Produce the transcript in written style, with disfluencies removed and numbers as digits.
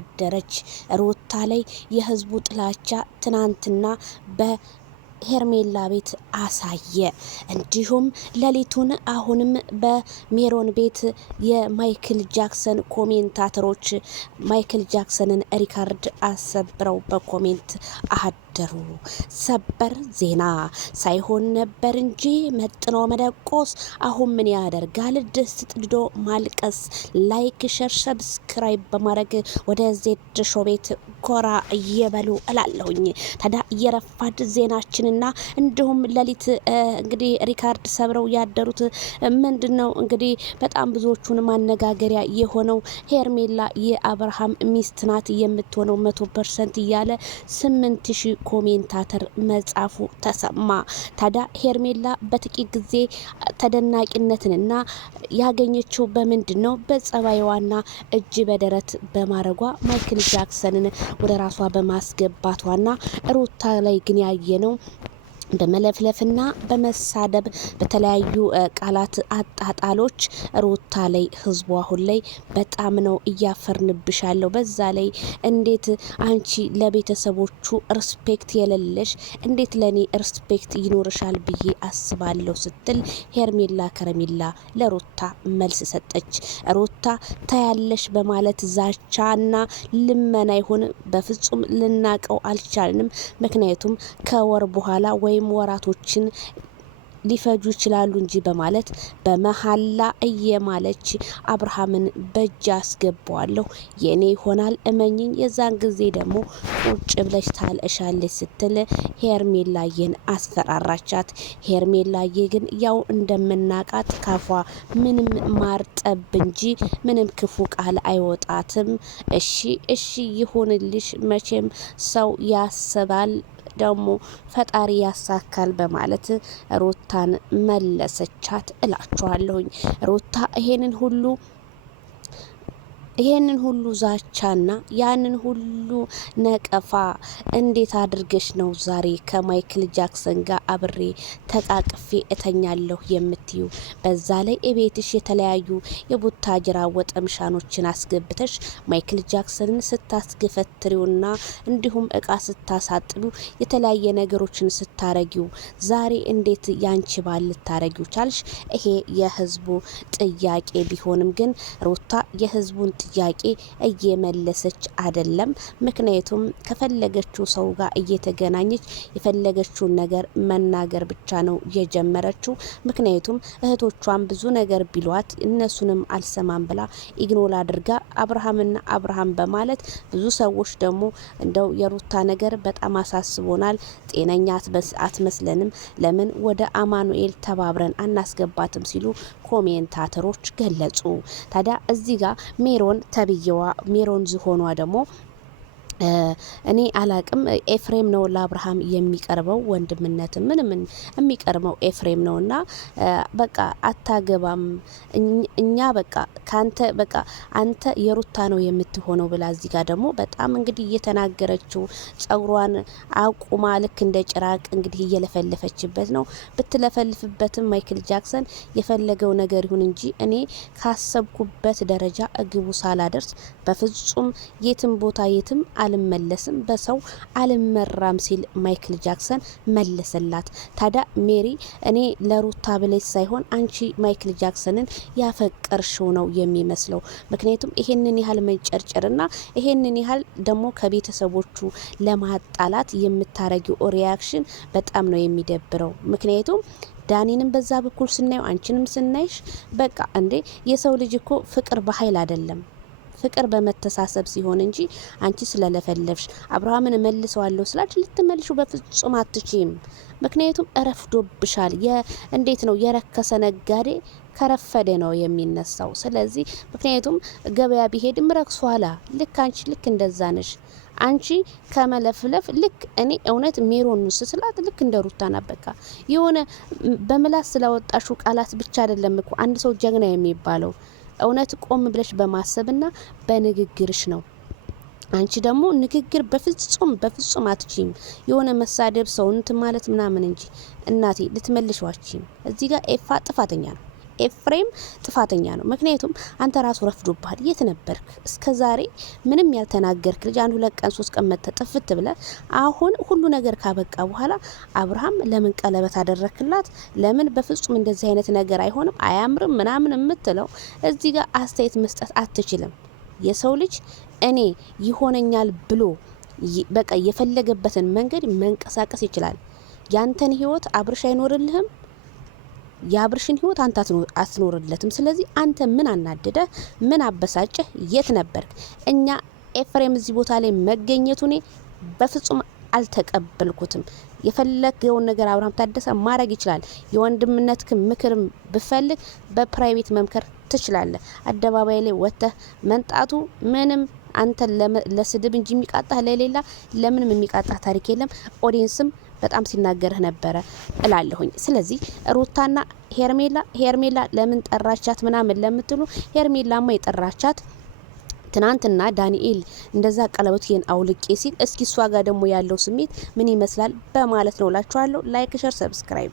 አደረች። ሩታ ላይ የህዝቡ ጥላቻ ትናንትና ሄርሜላ ቤት አሳየ። እንዲሁም ሌሊቱን አሁንም በሜሮን ቤት የማይክል ጃክሰን ኮሜንታተሮች ማይክል ጃክሰንን ሪካርድ አሰብረው በኮሜንት አደሩ። ሰበር ዜና ሳይሆን ነበር እንጂ መጥኖ መደቆስ አሁን ምን ያደርጋል ድስት ጥዶ ማልቀስ። ላይክ ሸር ሰብስክራይብ በማድረግ ወደ ዜድ ሾው ቤት ጎራ እየበሉ እላለሁኝ። ታዲያ የረፋድ ዜናችንና እንዲሁም ሌሊት እንግዲህ ሪካርድ ሰብረው ያደሩት ምንድነው እንግዲህ በጣም ብዙዎቹን ማነጋገሪያ የሆነው ሄርሜላ የአብርሃም ሚስት ናት የምትሆነው 100% እያለ 8000 ኮሜንታተር መጻፉ ተሰማ። ታዲያ ሄርሜላ በጥቂት ጊዜ ተደናቂነትንና ያገኘችው በምንድነው በጸባይዋና እጅ በደረት በማረጓ ማይክል ጃክሰንን ወደ ራሷ በማስገባቷና ሩታ ላይ ግን ያየነው በመለፍለፍና በመሳደብ በተለያዩ ቃላት አጣጣሎች ሩታ ላይ ህዝቡ አሁን ላይ በጣም ነው እያፈርንብሻለሁ። በዛ ላይ እንዴት አንቺ ለቤተሰቦቹ ሪስፔክት የሌለሽ እንዴት ለኔ ሪስፔክት ይኖርሻል ብዬ አስባለሁ ስትል ሄርሜላ ከረሜላ ለሩታ መልስ ሰጠች። ሩታ ታያለሽ በማለት ዛቻና ልመና ይሁን በፍጹም ልናቀው አልቻልንም። ምክንያቱም ከወር በኋላ ወይ ወራቶችን ሊፈጁ ይችላሉ እንጂ በማለት በመሐላ እየማለች አብርሃምን በእጅ አስገባዋለሁ የኔ ይሆናል እመኝኝ የዛን ጊዜ ደግሞ ቁጭ ብለሽ ታልእሻለች ስትል ሄርሜላዬን አስፈራራቻት። ሄርሜላዬ ግን ያው እንደምናቃት ካፏ ምንም ማርጠብ እንጂ ምንም ክፉ ቃል አይወጣትም። እሺ ይሁንልሽ መቼም ሰው ያስባል ደግሞ ፈጣሪ ያሳካል በማለት ሩታን መለሰቻት እላችኋለሁኝ። ሩታ ይሄንን ሁሉ ዛቻና ያንን ሁሉ ነቀፋ እንዴት አድርገሽ ነው ዛሬ ከማይክል ጃክሰን ጋር አብሬ ተቃቅፌ እተኛለሁ የምትዩ? በዛ ላይ እቤትሽ የተለያዩ የቡታጅራ ወጠምሻኖችን አስገብተሽ ማይክል ጃክሰንን ስታስገፈትሪውና እንዲሁም እቃ ስታሳጥቢው የተለያየ ነገሮችን ስታረጊው ዛሬ እንዴት ያንቺ ባል ልታረጊው ቻልሽ? ይሄ የህዝቡ ጥያቄ ቢሆንም ግን ሩታ የህዝቡን ጥያቄ እየመለሰች አይደለም። ምክንያቱም ከፈለገችው ሰው ጋር እየተገናኘች የፈለገችውን ነገር መናገር ብቻ ነው የጀመረችው። ምክንያቱም እህቶቿን ብዙ ነገር ቢሏት እነሱንም አልሰማም ብላ ኢግኖር አድርጋ አብርሃም በማለት ብዙ ሰዎች ደግሞ እንደው የሩታ ነገር በጣም አሳስቦናል፣ ጤነኛ አትመስለንም፣ ለምን ወደ አማኑኤል ተባብረን አናስገባትም ሲሉ ኮሜንታተሮች ገለጹ። ታዲያ እዚህ ጋር ሜሮን ተብየዋ ሜሮን ዝሆኗ ደግሞ እኔ አላቅም ኤፍሬም ነው ለአብርሃም የሚቀርበው ወንድምነት ምንም የሚቀርበው ኤፍሬም ነውና በቃ አታገባም እኛ በቃ ካንተ በቃ አንተ የሩታ ነው የምትሆነው ብላ እዚህ ጋር ደግሞ በጣም እንግዲህ እየተናገረችው ጸጉሯን አቁማ ልክ እንደ ጭራቅ እንግዲህ እየለፈለፈችበት ነው። ብትለፈልፍበትም ማይክል ጃክሰን የፈለገው ነገር ይሁን እንጂ እኔ ካሰብኩበት ደረጃ እግቡ ሳላደርስ በፍጹም የትም ቦታ የትም አልመለስም በሰው አልመራም ሲል ማይክል ጃክሰን መለሰላት። ታዲያ ሜሪ እኔ ለሩታ ብለሽ ሳይሆን አንቺ ማይክል ጃክሰንን ያፈቀርሽው ነው የሚመስለው። ምክንያቱም ይሄንን ያህል መንጨርጨርና ይሄንን ያህል ደግሞ ከቤተሰቦቹ ለማጣላት የምታረጊው ሪያክሽን በጣም ነው የሚደብረው። ምክንያቱም ዳኒንም በዛ በኩል ስናየው አንቺንም ስናይሽ በቃ እንዴ የሰው ልጅ እኮ ፍቅር በኃይል አይደለም ፍቅር በመተሳሰብ ሲሆን እንጂ አንቺ ስለለፈለፍሽ አብርሃምን መልሰዋለሁ ስላች ልትመልሹ በፍጹም አትችይም። ምክንያቱም እረፍዶብሻል። እንዴት ነው የረከሰ ነጋዴ ከረፈደ ነው የሚነሳው። ስለዚህ ምክንያቱም ገበያ ቢሄድም ረክሷላ። ልክ አንቺ ልክ እንደዛ ነሽ። አንቺ ከመለፍለፍ ልክ እኔ እውነት ሜሮን ስላት ልክ እንደ ሩታና በቃ የሆነ በምላስ ስላወጣሹ ቃላት ብቻ አይደለም እኮ አንድ ሰው ጀግና የሚባለው እውነት ቆም ብለሽ በማሰብና በንግግርሽ ነው። አንቺ ደግሞ ንግግር በፍጹም አትችይም። የሆነ መሳደብ ሰውንት ማለት ምናምን እንጂ እናቴ ልትመልሽዋችም። እዚህ ጋር ኤፋ ጥፋተኛ ነው። ኤፍሬም ጥፋተኛ ነው። ምክንያቱም አንተ ራሱ ረፍዶብሃል። የት ነበርክ እስከዛሬ? ምንም ያልተናገርክ ልጅ 1 2 ቀን 3 ቀን መጥተህ ጥፍት ብለህ አሁን ሁሉ ነገር ካበቃ በኋላ አብርሃም ለምን ቀለበት አደረክላት? ለምን በፍጹም እንደዚህ አይነት ነገር አይሆንም አያምርም ምናምን የምትለው እዚህ ጋር አስተያየት መስጠት አትችልም። የሰው ልጅ እኔ ይሆነኛል ብሎ በቃ የፈለገበትን መንገድ መንቀሳቀስ ይችላል። ያንተን ህይወት አብርሽ አይኖርልህም። የአብርሽን ህይወት አንተ አትኖርለትም። ስለዚህ አንተ ምን አናደደ? ምን አበሳጨህ? የት ነበርክ? እኛ ኤፍሬም እዚህ ቦታ ላይ መገኘቱ እኔ በፍጹም አልተቀበልኩትም። የፈለገውን ነገር አብርሃም ታደሰ ማድረግ ይችላል። የወንድምነት ምክር ብፈልግ በፕራይቬት መምከር ትችላለህ። አደባባይ ላይ ወጥተህ መንጣቱ ምንም አንተ ለስድብ እንጂ የሚቃጣህ ለሌላ ለምንም የሚቃጣህ ታሪክ የለም። ኦዲየንስም በጣም ሲናገርህ ነበረ እላለሁኝ። ስለዚህ ሩታና ሄርሜላ ለምን ጠራቻት ምናምን ለምትሉ ሄርሜላማ የጠራቻት ትናንትና ዳንኤል እንደዛ ቀለበቱን አውልቄ ሲል እስኪ እሷ ጋር ደግሞ ያለው ስሜት ምን ይመስላል በማለት ነው እላችኋለሁ። ላይክ ሸር ሰብስክራይብ